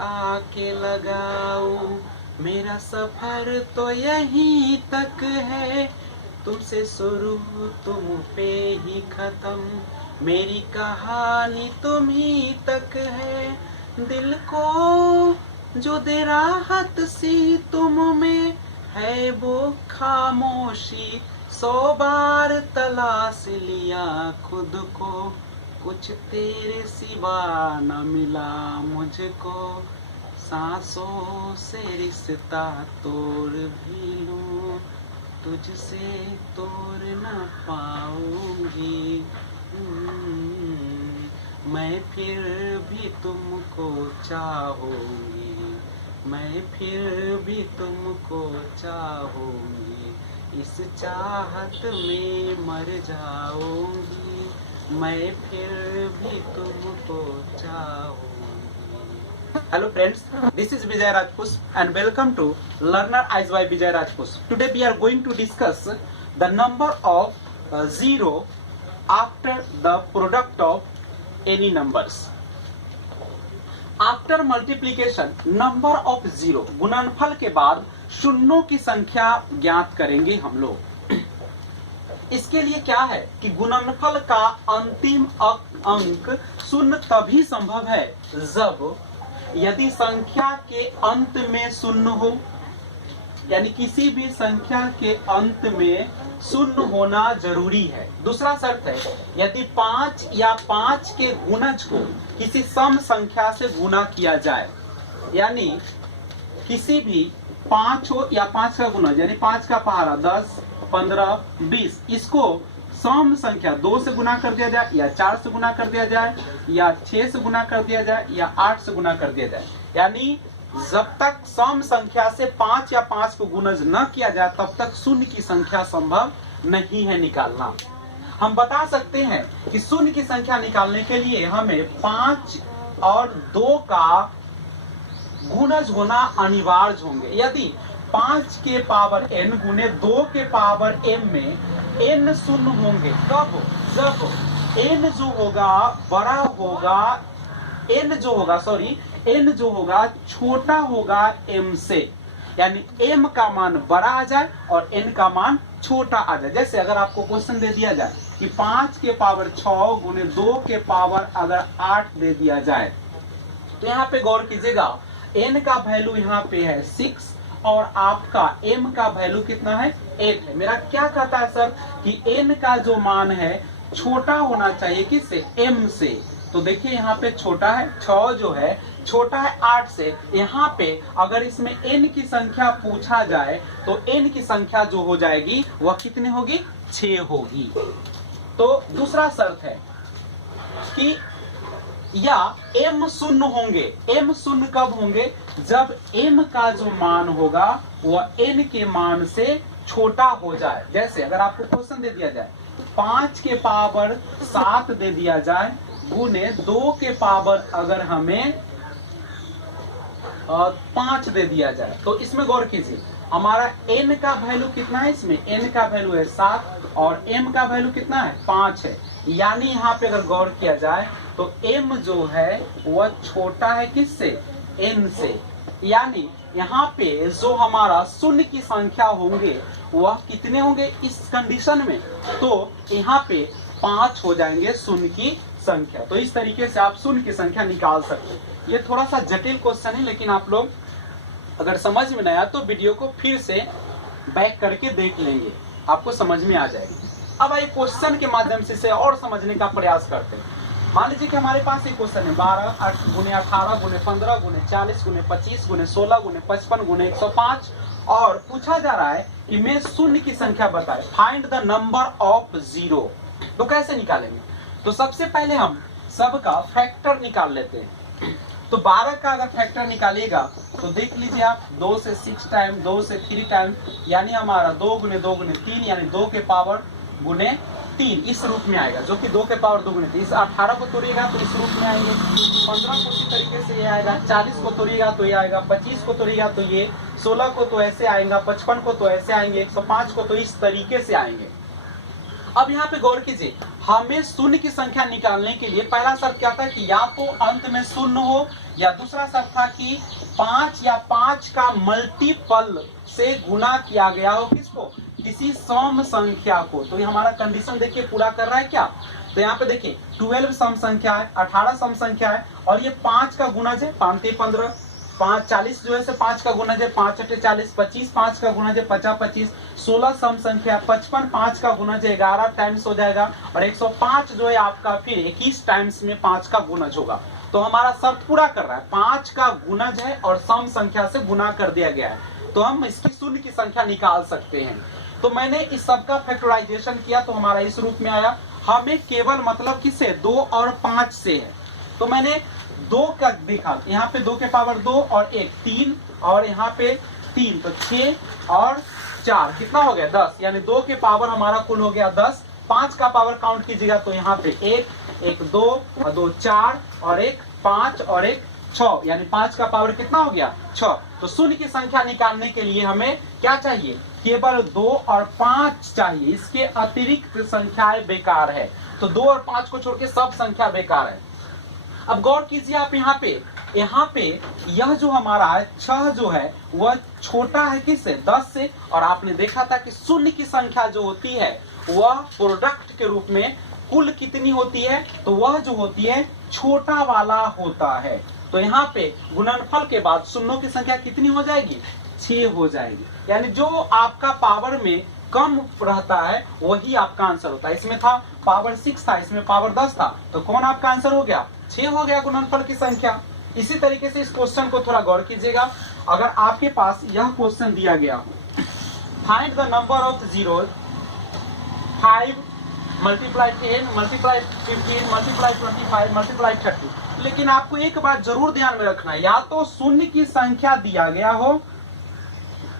आके लगाऊं। मेरा सफर तो यहीं तक है, तुमसे शुरू तुम पे ही खत्म। मेरी कहानी तुम ही तक है, दिल को जो दे राहत सी तुम में है वो खामोशी। 100 बार तलाश लिया खुद को, कुछ तेरे सिवा न मिला मुझको। सांसों से रिश्ता तोड़ भी लूं, तुझसे तोड़ न पाऊंगी। मैं फिर भी तुमको चाहूंगी, मैं फिर भी तुमको चाहूंगी। इस चाहत में मर जाऊंगी, मैं फिर भी तुमको चाहूंगी। Hello friends, this is Vijay Rajput and welcome to Learner Eyes by Vijay Rajput. Today we are going to discuss the number of zero after the product of any numbers. After multiplication, number of zero, गुणनफल के बाद शून्यों की संख्या ज्ञात करेंगे हम लोग। इसके लिए क्या है कि गुणनफल का अंतिम अंक शून्य तभी संभव है जब यदि संख्या के अंत में शून्य हो, यानी किसी भी संख्या के अंत में शून्य होना जरूरी है। दूसरा शर्त है यदि 5 या 5 के गुणज को किसी सम संख्या से गुणा किया जाए, यानी किसी भी 5 हो या 5 का गुणज, यानी 5 का पहाड़ा 10, 15, 20, इसको सम संख्या 2 से गुना कर दिया जाए या 4 से गुना कर दिया जाए या 6 से गुना कर दिया जाए या 8 से गुना कर दिया जाए, यानी जब तक सम संख्या से 5 या 5 को गुणज न किया जाए तब तक शून्य की संख्या संभव नहीं है निकालना। हम बता सकते हैं कि शून्य की संख्या निकालने के लिए हमें 5 और 2 का गुणज होना अनिवार्य होंगे। यदि 5 के पावर n गुने 2 के पावर m में n शून्य होंगे, कब? जब n जो होगा बड़ा होगा, n जो होगा छोटा होगा m से, यानी m का मान बड़ा आ जाए और n का मान छोटा आ जाए। जैसे अगर आपको क्वेश्चन दे दिया जाए कि 5 के पावर 6 गुने 2 के पावर अगर 8 दे दिया जाए, तो यहाँ पे गौर कीजिएगा, n का वैल्यू यहाँ पे है 6 और आपका m का वैल्यू कितना है? 8 है। मेरा क्या कहता है सर कि n का जो मान है छोटा होना चाहिए किससे? m से। तो देखिए यहाँ पे छोटा है, 6 जो है छोटा है 8 से। यहाँ पे अगर इसमें n की संख्या पूछा जाए तो n की संख्या जो हो जाएगी वह कितनी होगी? 6 होगी। तो दूसरा शर्त है कि या m शून्य होंगे। m शून्य कब होंगे? जब m का जो मान होगा वह n के मान से छोटा हो जाए। जैसे अगर आपको क्वेश्चन दे दिया जाए 5 के पावर 7 दे दिया जाए गुने 2 के पावर अगर हमें 5 दे दिया जाए, तो इसमें गौर कीजिए हमारा n का वैल्यू कितना है? इसमें n का वैल्यू है 7 और m का वैल्यू कितना है? 5 है। यानी यहाँ पे अगर गौर किया जाए तो m जो है वह छोटा है किससे? n से। यानी यहाँ पे जो हमारा शून्य की संख्या होंगे वह कितने होंगे इस कंडीशन में? तो यहाँ पे 5 हो जाएंगे शून्य की संख्या। तो इस तरीके से आप शून्य की संख्या निकाल सकते हैं। ये थोड़ा सा जटिल क्वेश्चन है, लेकिन आप लोग अगर समझ में नहीं आया तो वीडियो को फिर से बैक करके देख लेंगे, आपको समझ में आ जाएगी। अब आइए क्वेश्चन के माध्यम से इसे और समझने का प्रयास करते हैं। मान लीजिए कि हमारे पास एक क्वेश्चन है 12 गुने 18 गुने 15 गुने 40 गुने 25 गुने 16 गुने 55 गुने 105 और पूछा जा रहा है कि मैं शून्य की संख्या बताए, find the number of zero. तो कैसे निकालेंगे? तो सबसे पहले हम सबका फैक्टर निकाल लेते हैं। तो 12 का अगर फैक्टर निकालिएगा तो देख लीजिए आप 2 से 6 टाइम, 2 से 3 टाइम, यानी हमारा 2 गुने 2 गुने 3, यानी 2 के पावर गुने 3 इस रूप में आएगा, जो कि 2 के पावर 2 गुने 3। इस 18 को तोड़िएगा तो इस रूप में आएंगे, 15 को इसी तरीके से ये आएगा, 40 को तोड़िएगा तो ये आएगा, 25 को तोड़िएगा तो ये, 16 को तो ऐसे आएगा, 55 को तो ऐसे आएंगे, 105 को तो इस तरीके से आएंगे। अब यहाँ पे गौर कीजिए, हमें शून्य की संख्या निकालने के लिए पहला शर्त क्या था कि या तो अंत में शून्य हो या दूसरा शर्त था कि 5 या 5 का मल्टीपल से गुना किया गया हो किसको, किसी सम संख्या को। तो ये हमारा कंडीशन देखिए पूरा कर रहा है क्या। तो यहाँ पे देखिए 12 सम संख्या है, 18 सम संख्या है, और ये 5 का गुणज है 5 × 15, 5 40 जो है से 5 का गुणज है 5 × 40, 25 5 का गुणज है 50 25, 16 सम संख्या 55 5 का गुणज है 11 टाइम्स हो जाएगा, और 105 जो है आपका फिर 21 टाइम्स में 5 का गुणज होगा। तो हमारा शर्त पूरा कर रहा है, 5 का गुणज है और सम संख्या से गुना कर दिया गया है, तो हम इसकी शून्य की संख्या निकाल सकते हैं। तो मैंने इस सब का फैक्टराइजेशन किया तो हमारा इस रूप में आया। हमें केवल मतलब किससे, 2 और 5 से है। तो मैंने 2 का देखा, यहाँ पे 2 के पावर 2 और 1 3, और यहाँ पे 3 तो 6 और 4 कितना हो गया 10, यानी 2 के पावर हमारा कुल हो गया 10। 5 का पावर काउंट कीजिएगा तो यहाँ पे 1 2 और 2 4 और 1 5 और 1 6, यानी 5 का पावर कितना हो गया 6। तो शून्य की संख्या निकालने के लिए हमें क्या चाहिए, केवल 2 और 5 चाहिए, इसके अतिरिक्त संख्याएं बेकार है। तो 2 और 5 को छोड़ के सब संख्या बेकार है। अब गौर कीजिए आप यहाँ पे यह जो हमारा है 6 जो है वह छोटा है किससे, 10 से, और आपने देखा था कि शून्य की संख्या जो होती है वह प्रोडक्ट के रूप में कुल कितनी होती है, तो वह जो होती है छोटा वाला होता है। तो यहाँ पे गुणनफल के बाद शून्यों की संख्या कितनी हो जाएगी, 6 हो जाएगी, यानी जो आपका पावर में कम रहता है वही आपका आंसर होता है। इसमें था पावर 6 था, इसमें पावर 10 था, तो कौन आपका आंसर हो गया, 6 हो गया गुणनफल की संख्या। इसी तरीके से इस क्वेश्चन को थोड़ा गौर कीजिएगा। अगर आपके पास यह क्वेश्चन दिया गया हो, find the number of zero 5 multiply 10 multiply 15 multiply 25 multiply 30, लेकिन आपको एक बात जरूर ध्यान में रखना है, या तो शून्य की संख्या दिया गया हो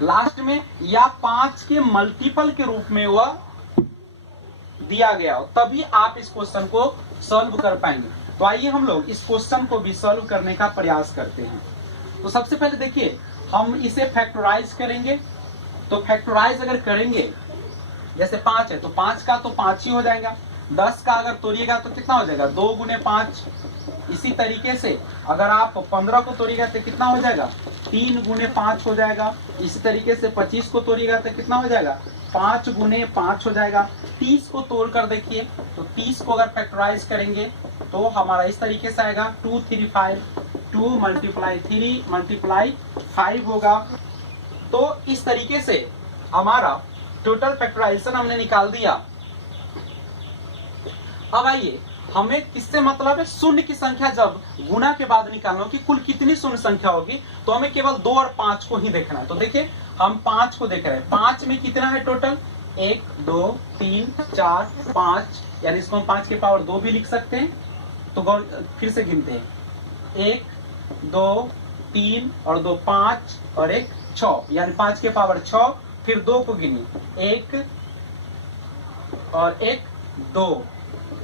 लास्ट में, या 5 के मल्टीपल के रूप में वह दिया गया हो, तभी आप इस क्वेश्चन को सॉल्व कर पाएंगे। तो आइए हम लोग इस क्वेश्चन को भी सॉल्व करने का प्रयास करते हैं। तो सबसे पहले देखिए हम इसे फैक्टराइज करेंगे। तो फैक्टराइज अगर करेंगे, जैसे 5 है तो 5 का तो 5 ही हो जाएगा, 10 का अगर तोड़िएगा तो कितना हो जाएगा 2 × 5। इसी तरीके से अगर आप 15 को तोड़िएगा तो कितना हो जाएगा 3 × 5 हो जाएगा। इसी तरीके से 25 को तोड़िएगा तो कितना हो जाएगा 5 × 5 हो जाएगा। 30 को तोड़ कर देखिए, तो 30 को अगर फैक्टराइज करेंगे तो हमारा इस तरीके से आएगा 2 3 5, 2 × 3 × 5 होगा। तो इस तरीके से हमारा टोटल फैक्टराइजेशन हमने निकाल दिया। अब आइए हमें किससे मतलब है, शून्य की संख्या जब गुना के बाद निकालना हो कि कुल कितनी शून्य संख्या होगी, तो हमें केवल 2 और 5 को ही देखना है। तो देखिए हम 5 को देख रहे हैं, 5 में कितना है टोटल 1 2 3 4 5, यानी इसको हम 5 के पावर 2 भी लिख सकते हैं। तो फिर से गिनते हैं, 1 2 3 और 2 5 और 1 6, यानी 5 के पावर 6, फिर 2 को गिनिए 1 और 1 2,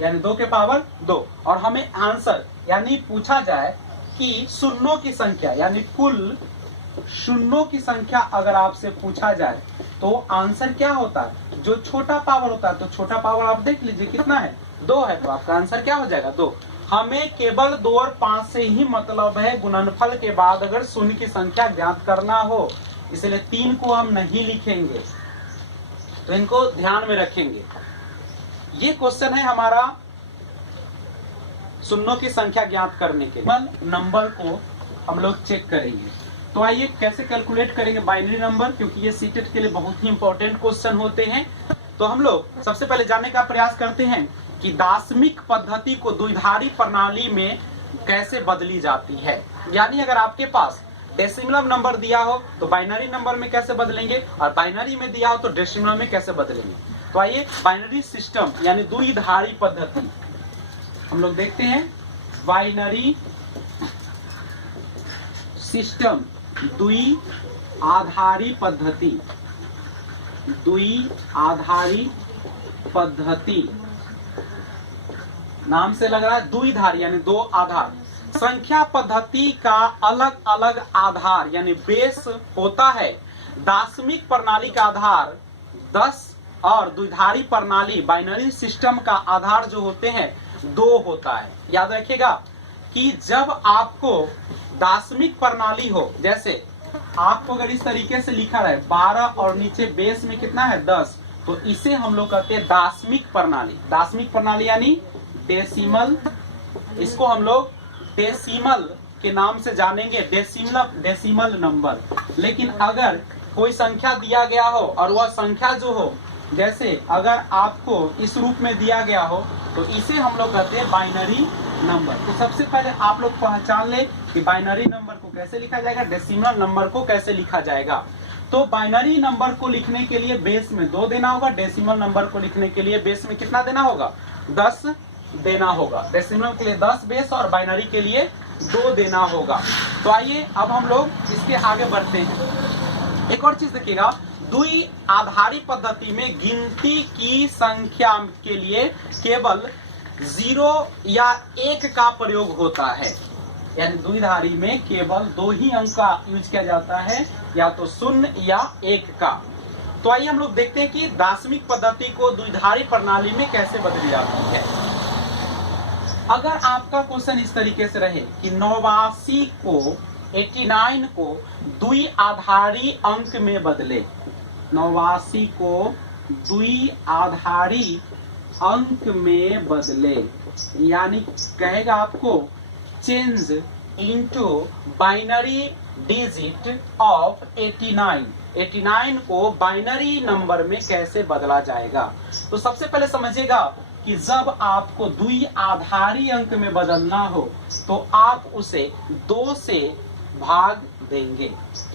यानी 2 के पावर 2। और हमें आंसर यानी पूछा जाए कि शून्यों की संख्या, यानी कुल शून्यों की संख्या अगर आपसे पूछा जाए तो आंसर क्या होता है, जो छोटा पावर होता है। तो छोटा पावर आप देख लीजिए कितना है 2 है, तो आपका आंसर क्या हो जाएगा 2। हमें केवल 2 और 5 से ही मतलब है गुणनफल के बाद अगर शून्य की संख्या ज्ञात करना हो, इसलिए 3 को हम नहीं लिखेंगे, तो इनको ध्यान में रखेंगे। ये क्वेश्चन है हमारा शून्यों की संख्या ज्ञात करने के लिए। नंबर को हम लोग चेक करेंगे। तो आइए कैसे कैलकुलेट करेंगे बाइनरी नंबर, क्योंकि ये सीटेट के लिए बहुत ही इंपॉर्टेंट क्वेश्चन होते हैं। तो हम लोग सबसे पहले जानने का प्रयास करते हैं कि दाशमिक पद्धति को द्विधारी प्रणाली में कैसे बदली जाती है। यानी अगर आपके पास डेसिमल नंबर दिया हो तो बाइनरी नंबर में कैसे बदलेंगे, और बाइनरी में दिया हो तो डेसिमल में कैसे बदलेंगे। तो आइए बाइनरी सिस्टम यानी द्विधारी पद्धति हम लोग देखते हैं। बाइनरी सिस्टम द्विआधारी पद्धति, द्विआधारी पद्धति नाम से लग रहा है द्विधारी यानी 2 आधार। संख्या पद्धति का अलग अलग आधार यानी बेस होता है। दाशमिक प्रणाली का आधार 10 और द्विधारी प्रणाली बाइनरी सिस्टम का आधार जो होते हैं 2 होता है। याद रखिएगा कि जब आपको दाशमिक प्रणाली हो, जैसे आपको अगर इस तरीके से लिखा रहे 12 और नीचे बेस में कितना है 10, तो इसे हम लोग कहते हैं दाशमिक प्रणाली। दाशमिक प्रणाली यानी डेसिमल, इसको हम लोग डेसिमल के नाम से जानेंगे, डेसिमल नंबर। लेकिन अगर कोई संख्या दिया गया हो और वह संख्या जो हो, जैसे अगर आपको इस रूप में दिया गया हो तो इसे हम लोग कहते हैं बाइनरी नंबर। तो सबसे पहले आप लोग पहचान ले कि बाइनरी नंबर को कैसे लिखा जाएगा, डेसिमल नंबर को कैसे लिखा जाएगा। तो बाइनरी नंबर को लिखने के लिए बेस में 2 देना होगा, डेसिमल नंबर को लिखने के लिए बेस में कितना देना होगा, 10 देना होगा। डेसिमल के लिए 10 बेस और बाइनरी के लिए 2 देना होगा। तो आइए अब हम लोग इसके आगे बढ़ते हैं। एक और चीज देखिएगा, द्वि आधारी पद्धति में गिनती की संख्या के लिए केवल 0 या 1 का प्रयोग होता है। यानी द्विधारी में केवल 2 ही अंक का यूज किया जाता है, या तो 0 या 1 का। तो आइए हम लोग देखते हैं कि दाशमिक पद्धति को द्विधारी प्रणाली में कैसे बदली जाती है। अगर आपका क्वेश्चन इस तरीके से रहे कि 89 को द्विआधारी अंक में बदले, 89 को द्विआधारी अंक में बदले, यानी कहेगा आपको change into binary digit of 89। 89 को बाइनरी नंबर में कैसे बदला जाएगा। तो सबसे पहले समझिएगा कि जब आपको द्विआधारी अंक में बदलना हो तो आप उसे 2 से भाग देंगे।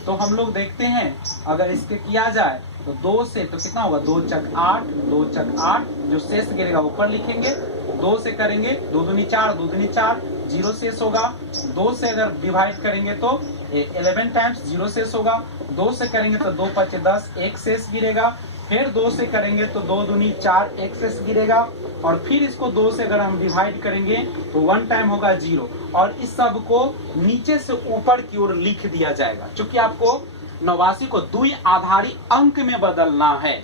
तो हम लोग देखते हैं, अगर इसके किया जाए तो 2 से तो कितना होगा, 2 चक 8, 2 चक 8, जो शेष गिरेगा ऊपर लिखेंगे। 2 से करेंगे 2 दूनी 4, 2 दूनी 4, 0 शेष होगा। 2 से अगर डिवाइड करेंगे तो 11 टाइम्स 0 शेष होगा। 2 से करेंगे तो 2 5 10, 1 शेष गिरेगा। फिर 2 से करेंगे तो 2 दूनी 4, 1 शेष गिरेगा। और फिर इसको 2 से अगर हम डिवाइड करेंगे तो 1 टाइम होगा 0। और इस सब को नीचे से ऊपर की ओर लिख दिया जाएगा, क्योंकि आपको 89 को द्विआधारी अंक में बदलना है।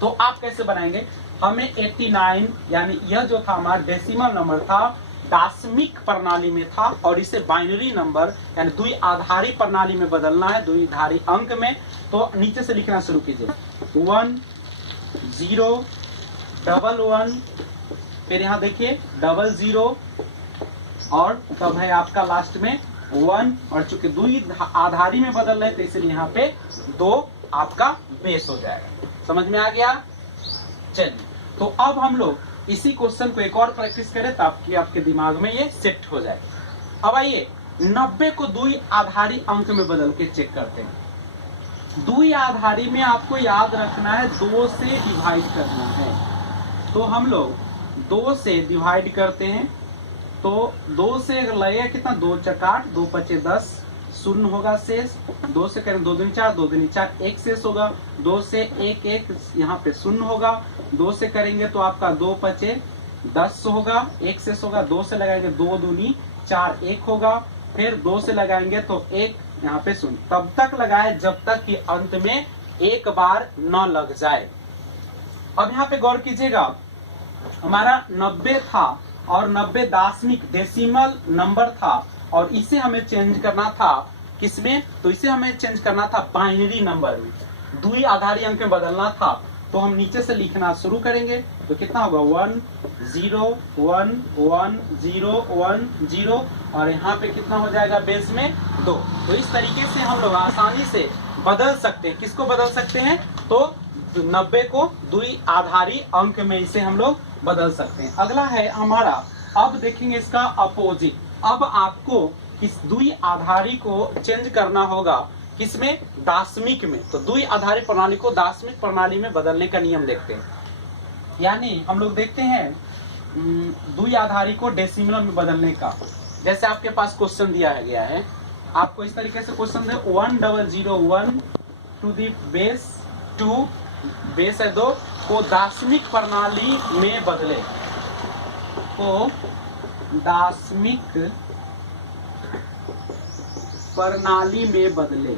तो आप कैसे बनाएंगे, हमें 89 यानी यह जो था हमारा डेसिमल नंबर था, दाशमिक प्रणाली में था, और इसे बाइनरी नंबर यानी द्विआधारी प्रणाली में बदलना है, द्विआधारी अंक में। तो नीचे से लिखना शुरू कीजिए, 1 0 1 1, फिर यहाँ देखिए 00, और तब है आपका लास्ट में 1। और चूंकि द्विआधारी में बदल रहे तो इसलिए यहाँ पे 2 आपका बेस हो जाएगा। समझ में आ गया। चलिए, तो अब हम लोग इसी क्वेश्चन को एक और प्रैक्टिस करें ताकि आपके दिमाग में ये सेट हो जाए। अब आइए 90 को द्विआधारी अंक में बदल के चेक करते हैं। द्विआधारी में आपको याद रखना है 2 से डिवाइड करना है। तो हम लोग 2 से डिवाइड करते हैं, तो 2 से अगर लगेगा कितना, 2 चक 8, 2 5 10, 0 होगा शेष। 2 से करें 2 दूनी 4, 2 दूनी 4, 1 शेष होगा। 2 से 1 1 यहाँ पे 0 होगा। 2 से करेंगे तो आपका 2 5 10 होगा, 1 शेष होगा। 2 से लगाएंगे 2 दूनी 4, 1 होगा। फिर 2 से लगाएंगे तो 1 यहाँ पे 0। तब तक लगाए जब तक कि अंत में 1 बार न लग जाए। अब यहाँ पे गौर कीजिएगा, हमारा 90 था और 90 दाशमिक डेसिमल नंबर था, और इसे हमें चेंज करना था किसमें, तो इसे हमें चेंज करना था बाइनरी नंबर में, द्विआधारी अंक में बदलना था। तो हम नीचे से लिखना शुरू करेंगे, तो कितना होगा 1 0 1 1 0 1 0, और यहाँ पे कितना हो जाएगा बेस में 2। तो इस तरीके से हम लोग आसानी से बदल सकते हैं। किसको बदल सकते हैं, तो 90 को द्विआधारी अंक में इसे हम लोग बदल सकते हैं। अगला है हमारा, अब देखेंगे इसका अपोजिट। अब आपको इस द्विआधारी को चेंज करना होगा किसमें, दाशमिक में। तो द्विआधारी प्रणाली को दाशमिक प्रणाली में बदलने का नियम देखते हैं। यानी हम लोग देखते हैं द्विआधारी को डेसिमल में बदलने का। जैसे आपके पास क्वेश्चन दिया गया है, आपको इस तरीके से क्वेश्चन है 1001 टू द बेस 2, बेस है 2 को दाशमिक प्रणाली में बदले, को दाशमिक प्रणाली में बदले।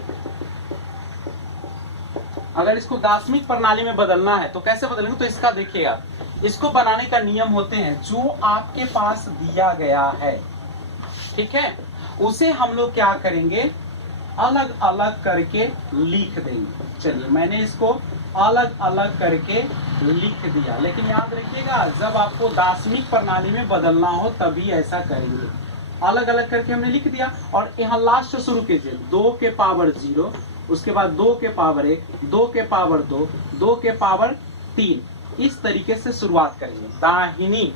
अगर इसको दाशमिक प्रणाली में बदलना है तो कैसे बदलेंगे, तो इसका देखिएगा, इसको बनाने का नियम होते हैं जो आपके पास दिया गया है। ठीक है, उसे हम लोग क्या करेंगे, अलग अलग करके लिख देंगे। चलिए मैंने इसको अलग अलग करके लिख दिया, लेकिन याद रखिएगा जब आपको दार्शनिक प्रणाली में बदलना हो तभी ऐसा करेंगे। अलग अलग करके हमने लिख दिया और यहाँ लास्ट शुरू कीजिए, 2 के पावर 0, उसके बाद 2 के पावर 1, 2 के पावर 2, 2 के पावर 3, इस तरीके से शुरुआत करेंगे। दाहिनी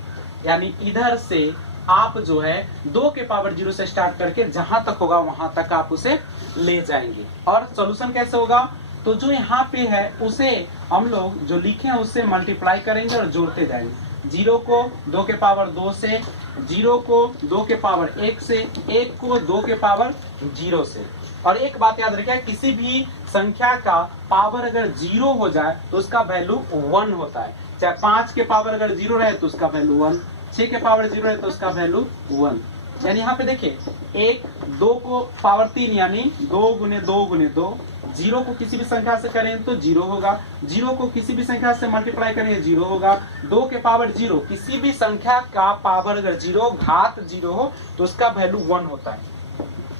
यानी इधर से आप जो है 2 के पावर 0 से स्टार्ट करके जहां तक होगा वहां तक आप उसे ले जाएंगे। और सॉल्यूशन कैसे होगा, तो जो यहाँ पे है उसे हम लोग जो लिखे हैं उससे मल्टीप्लाई करेंगे और जोड़ते जाएंगे। 0 को 2 के पावर 2 से, 0 को 2 के पावर 1 से, 1 को 2 के पावर 0 से। और एक बात याद रखिए, किसी भी संख्या का पावर अगर 0 हो जाए तो उसका वैल्यू 1 होता है। चाहे 5 के पावर अगर 0 रहे तो उसका वैल्यू 1, 6 के पावर 0 है तो उसका वैल्यू 1। यानी यहाँ पे देखिए 1, 2 को पावर 3 यानी 2 गुने 2 गुने 2, 0 को किसी भी संख्या से करें तो 0 होगा, 0 को किसी भी संख्या से मल्टीप्लाई करें 0 होगा, 2 के पावर 0 किसी भी संख्या का पावर अगर 0 घात 0 हो तो उसका वैल्यू 1 होता है।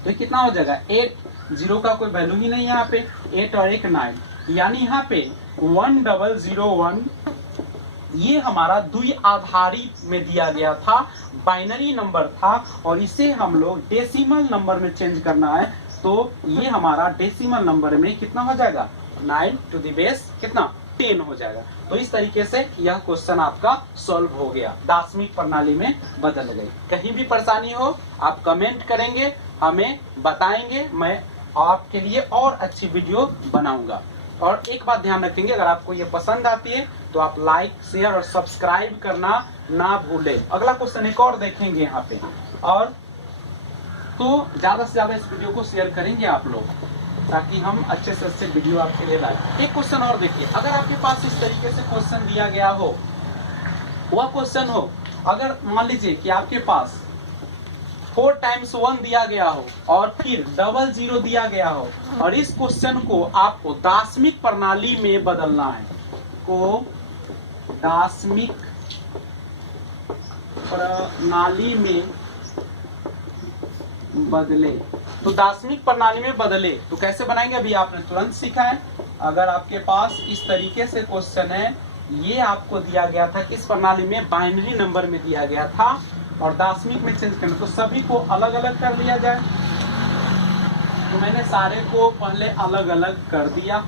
तो ये कितना हो जाएगा 8, 0 का कोई वैल्यू ही नहीं यहाँ पे, 8 और 1 9, यानी यहाँ पे 1001 ये हमारा द्विआधारी में दिया गया था, बाइनरी नंबर था और इसे हम लोग डेसिमल नंबर में चेंज करना है। तो ये हमारा डेसिमल नंबर में कितना हो जाएगा, 9 टू द बेस कितना 10 हो जाएगा। तो इस तरीके से यह क्वेश्चन आपका सॉल्व हो गया, दार्शनिक प्रणाली में बदल गई। कहीं भी परेशानी हो आप कमेंट करेंगे, हमें बताएंगे, मैं आपके लिए और अच्छी वीडियो बनाऊंगा। और एक बात ध्यान रखेंगे, अगर आपको ये पसंद आती है तो आप लाइक शेयर और सब्सक्राइब करना ना भूलें। अगला क्वेश्चन एक और देखेंगे यहाँ पे, और तो ज्यादा से ज्यादा इस वीडियो को शेयर करेंगे आप लोग, ताकि हम अच्छे से अच्छे वीडियो आपके लिए लाएं। एक क्वेश्चन और देखिए, अगर आपके पास इस तरीके से क्वेश्चन दिया गया हो, वह क्वेश्चन हो, अगर मान लीजिए कि आपके पास 4 टाइम्स 1 दिया गया हो और फिर 00 दिया गया हो, और इस क्वेश्चन को आपको दार्शनिक प्रणाली में बदलना है, को दार्शनिक प्रणाली में बदले। तो दार्शनिक प्रणाली में बदले तो कैसे बनाएंगे, अभी आपने तुरंत सीखा है। अगर आपके पास इस तरीके से क्वेश्चन है, ये आपको दिया गया था किस प्रणाली में, बाइनरी नंबर में दिया गया था, और दार्शनिक में चेंज करना, तो सभी को अलग अलग कर दिया जाए। तो मैंने सारे को पहले अलग अलग कर दिया,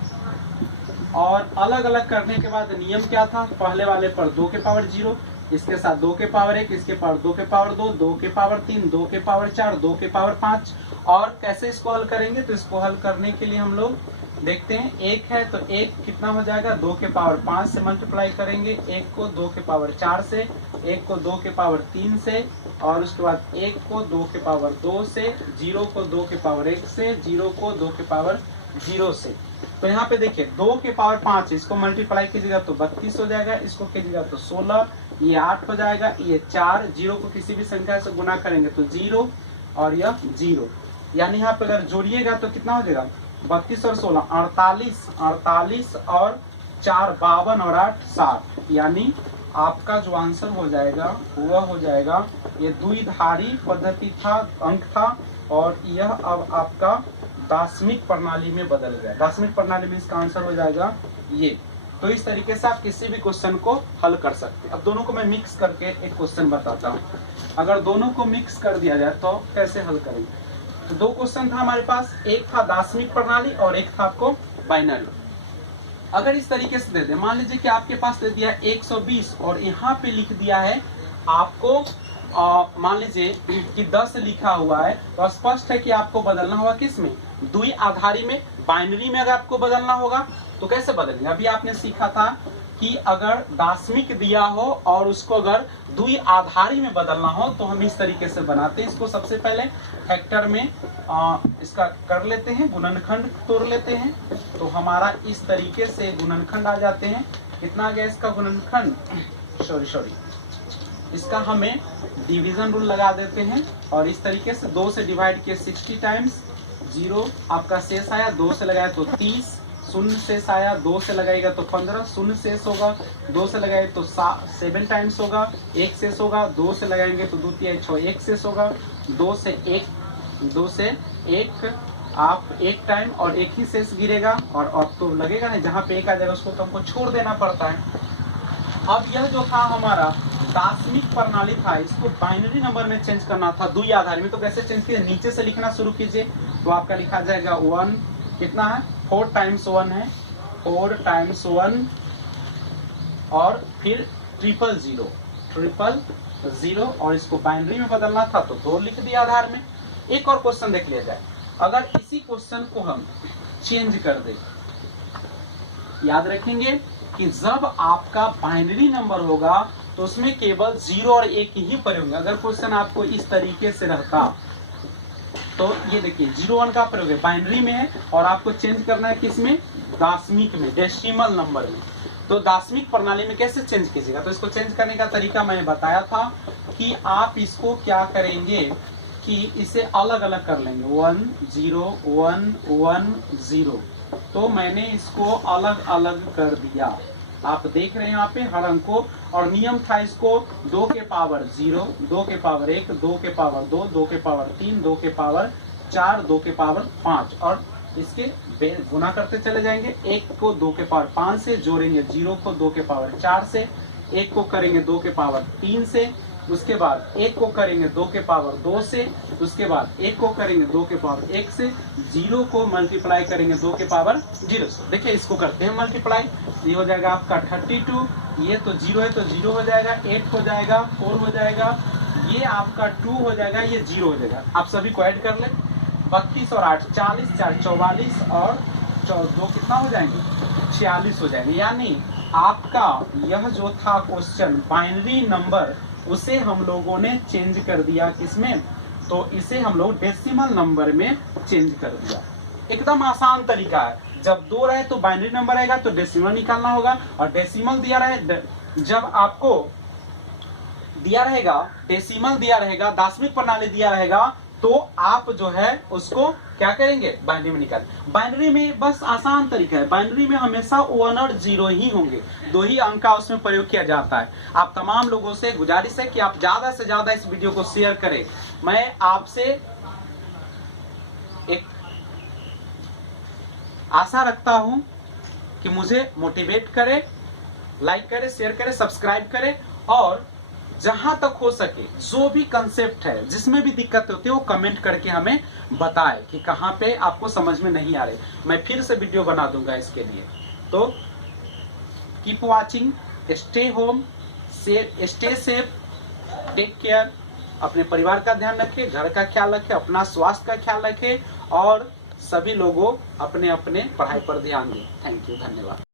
और अलग अलग करने के बाद नियम क्या था, पहले वाले पर 2 के पावर 0, इसके साथ 2 के पावर 1, इसके पावर 2 के पावर 2, 2 के पावर 3, 2 के पावर 4, 2 के पावर 5। और कैसे इसको हल करेंगे, तो इसको हल करने के लिए हम लोग देखते हैं, 1 है तो 1 कितना हो जाएगा, 2 के पावर 5 से मल्टीप्लाई करेंगे, 1 को 2 के पावर 4 से, 1 को 2 के पावर 3 से, और उसके बाद 1 को 2 के पावर 2 से, 0 को 2 के पावर 1 से, 0 को 2 के पावर 0 से। तो यहाँ पे देखिए 2 के पावर 5, इसको मल्टीप्लाई कीजिएगा तो 32 हो जाएगा, इसको कीजिएगा तो 16, ये 8 हो जाएगा, ये 4, 0 को किसी भी संख्या से गुना करेंगे तो 0, और यह 0, यानी यहाँ पे अगर जोड़िएगा तो कितना हो जाएगा, 32 और 16 48, 48 और 4 52 और 8 60, यानी आपका जो आंसर हो जाएगा वह हो जाएगा, ये द्विधारी पद्धति था, अंक था, और यह अब आपका दार्शनिक प्रणाली में बदल गया। दार्शनिक प्रणाली में इसका आंसर हो जाएगा ये। तो इस तरीके से आप किसी भी क्वेश्चन को हल कर सकते हैं। अब दोनों को मैं मिक्स करके एक क्वेश्चन बताता हूँ। अगर दोनों को मिक्स कर दिया जाए तो कैसे हल करेंगे, तो 2 क्वेश्चन था हमारे पास, एक था दार्शनिक प्रणाली और एक था आपको बाइनरी। अगर इस तरीके से दे दे, मान लीजिए कि आपके पास दे दिया 120 और यहाँ पे लिख दिया है आपको मान लीजिए कि 10 लिखा हुआ है, तो स्पष्ट है कि आपको बदलना होगा किस में, द्विआधारी में। बाइनरी में अगर आपको बदलना होगा तो कैसे बदलेंगे, अभी आपने सीखा था कि अगर दार्शनिक दिया हो और उसको अगर द्विआधारी में बदलना हो तो हम इस तरीके से बनाते हैं। इसको सबसे पहले फैक्टर में इसका कर लेते हैं, गुणनखंड तोड़ लेते हैं, तो हमारा इस तरीके से गुणनखंड आ जाते हैं। कितना आ गया इसका गुणनखंड, सॉरी इसका हमें डिवीजन रूल लगा देते हैं, और इस तरीके से 2 से डिवाइड किए 60 टाइम्स, 0 आपका शेष आया, 2 से लगाया तो 30, शून्य शेष आया, 2 से लगाएगा तो 15, शून्य शेष होगा, 2 से लगाए तो 7 टाइम्स होगा, 1 शेष होगा, 2 से लगाएंगे तो 2 तिहाई 6, 1 शेष होगा, 2 से 1 आप 1 टाइम और 1 ही शेष गिरेगा, और अब तो लगेगा नहीं, जहाँ पे 1 आ जाएगा उसको तो हमको छोड़ देना पड़ता है। अब यह जो था हमारा दार्शनिक प्रणाली था, इसको बाइनरी नंबर में चेंज करना था द्वि आधारी में। तो कैसे चेंज किए, नीचे से लिखना शुरू कीजिए, तो आपका लिखा जाएगा 1 कितना है, 4 टाइम्स 1 है, 4 टाइम्स 1 और फिर 000 और इसको बाइनरी में बदलना था तो 2 लिख दिया आधार में। एक और क्वेश्चन देख लिया जाए, अगर इसी क्वेश्चन को हम चेंज कर दें, याद रखेंगे कि जब आपका बाइनरी नंबर होगा तो उसमें केवल 0 और 1 ही प्रयोग होंगे। अगर क्वेश्चन आपको इस तरीके से रहता तो ये देखिए 0 1 का प्रयोग है, बाइनरी में है, और आपको चेंज करना है किसमें, दार्शनिक में, डेसिमल नंबर में। तो दार्शनिक प्रणाली में कैसे चेंज कीजिएगा, तो इसको चेंज करने का तरीका मैंने बताया था कि आप इसको क्या करेंगे कि इसे अलग अलग कर लेंगे, 1 0 1 1 0। तो मैंने इसको अलग अलग कर दिया, आप देख रहे हैं यहाँ पे हर अंक को, और नियम था इसको 2 के पावर 0, 2 के पावर 1, 2 के पावर 2, 2 के पावर 3, 2 के पावर 4, 2 के पावर 5, और इसके गुना करते चले जाएंगे। 1 को 2 के पावर 5 से जोड़ेंगे, 0 को 2 के पावर 4 से, 1 को करेंगे 2 के पावर 3 से, उसके बाद 1 को करेंगे 2 के पावर 2 से, उसके बाद 1 को करेंगे 2 के पावर 1 से, 0 को मल्टीप्लाई करेंगे 2 के पावर 0 से। देखिए इसको करते हैं मल्टीप्लाई, ये हो जाएगा आपका 32, ये तो 0 है तो 0 हो जाएगा, 8 हो जाएगा, 4 हो जाएगा, ये आपका 2 हो जाएगा, ये 0 हो जाएगा। आप सभी को ऐड कर ले, 32 और 8 40, 4 44 और 2 कितना हो जाएंगे, 46 हो जाएंगे। यानी आपका यह जो था क्वेश्चन बाइनरी नंबर, उसे हम लोगों ने चेंज कर दिया किसमें, तो इसे हम लोग डेसिमल नंबर में चेंज कर दिया। एकदम आसान तरीका है, जब 2 रहे तो बाइनरी नंबर आएगा तो डेसिमल निकालना होगा, और डेसिमल दिया रहे, जब आपको दिया रहेगा डेसिमल दिया रहेगा, दार्शनिक प्रणाली दिया रहेगा, तो आप जो है उसको क्या करेंगे, बाइनरी में निकाल। बाइनरी में बस आसान तरीका है, बाइनरी में हमेशा 1 और 0 ही होंगे, 2 ही अंक का उसमें प्रयोग किया जाता है। आप तमाम लोगों से गुजारिश है कि आप ज्यादा से ज्यादा इस वीडियो को शेयर करें। मैं आपसे एक आशा रखता हूं कि मुझे मोटिवेट करे, लाइक करे, शेयर करे, सब्सक्राइब करे, और जहां तक हो सके जो भी कंसेप्ट है, जिसमें भी दिक्कत होती है, वो कमेंट करके हमें बताएं कि कहां पे आपको समझ में नहीं आ रही। मैं फिर से वीडियो बना दूंगा इसके लिए। तो keep watching, stay home, stay safe, take care, अपने परिवार का ध्यान रखें, घर का ख्याल रखें, अपना स्वास्थ्य का ख्याल रखें, और सभी लोगों अपने अपने पढ़ाई पर ध्यान दें। थैंक यू, धन्यवाद।